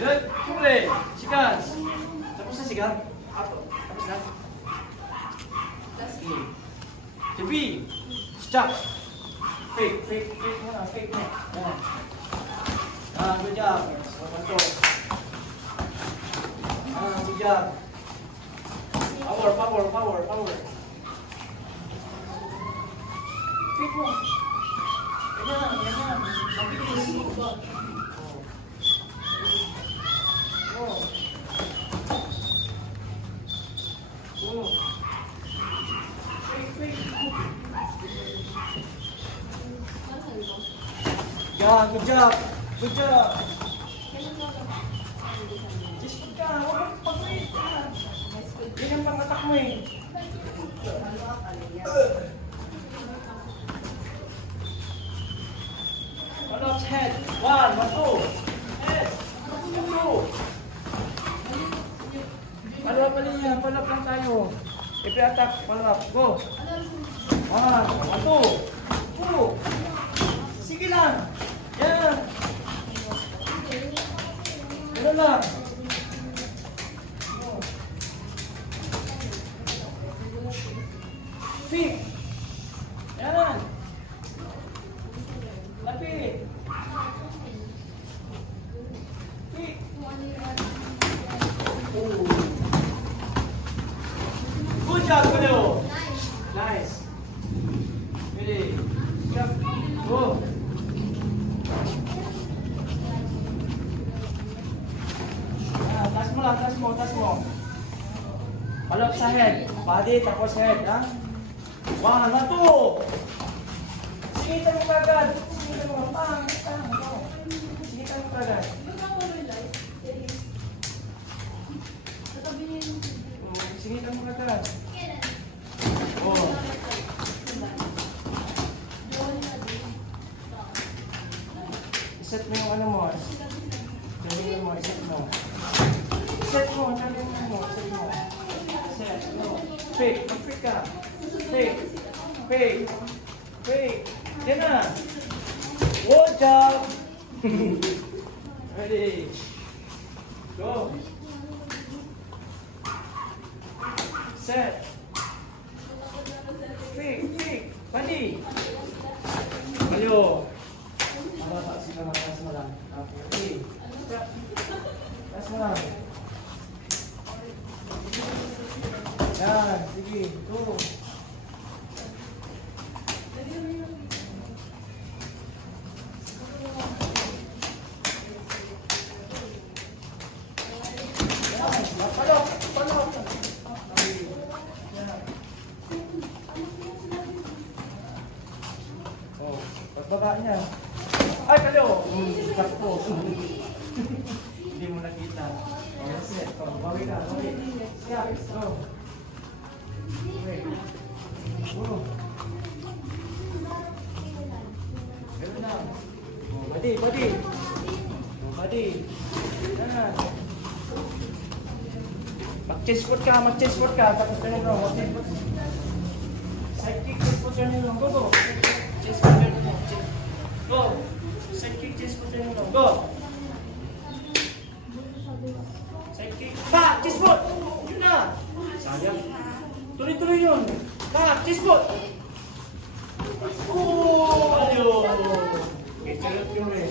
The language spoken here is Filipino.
Good. Kumuli. Sikat. Tapos na sikat. Tapos na. Tepi. Stop. Fake muna. Fake na. Good job. Good job. Power. Fake mo. Ganyan. Mabilis. Yeah, good job. Just ka, huwag pag-wait. Yan ang pang-attack mo eh. One up, head. 1, 2. Head. 2. Palap lang tayo. Ipi-attack, palap. Go. 1, 2. Sige lang. Yan. Ganun lang. Pick. Yan. Lapit. Pick. Good job, Leo. Nice. Ready. Jump. Go. Tas mo. Palap sa head. Body, tapos head, ha? 1, 2. Singitan mo kagad. Pang. Singitan mo kagad. Singitan mo kagad. Oh. Iset mo yung ano mo. Galing mo, iset mo. Set mo. Fake ka. Fake. Yan na. Good job. Ready. Go. Set. Fake. Bali. Mayo. Taas mo lang. Okay. Taas mo lang. Yan, sige, go. Palok. Oh, pagbaba niya. Ay, kalo! Sakto. Hindi mo nakita. Oh, that's it. Oh, bawi ka. Yeah, go. Okay. Uno. Ganun na. Oh, body. Yan. Mag-chest foot ka. Tapos ganun mo. Side kick, chest foot ganun mo. Go. Chest foot ganun mo. Go. Side kick, chest foot ganun mo. Go. Side kick. Chest foot. Yun na. Sayang. Tuloy yun. Chest foot. Oh! Ayun. Okay, charot yun eh.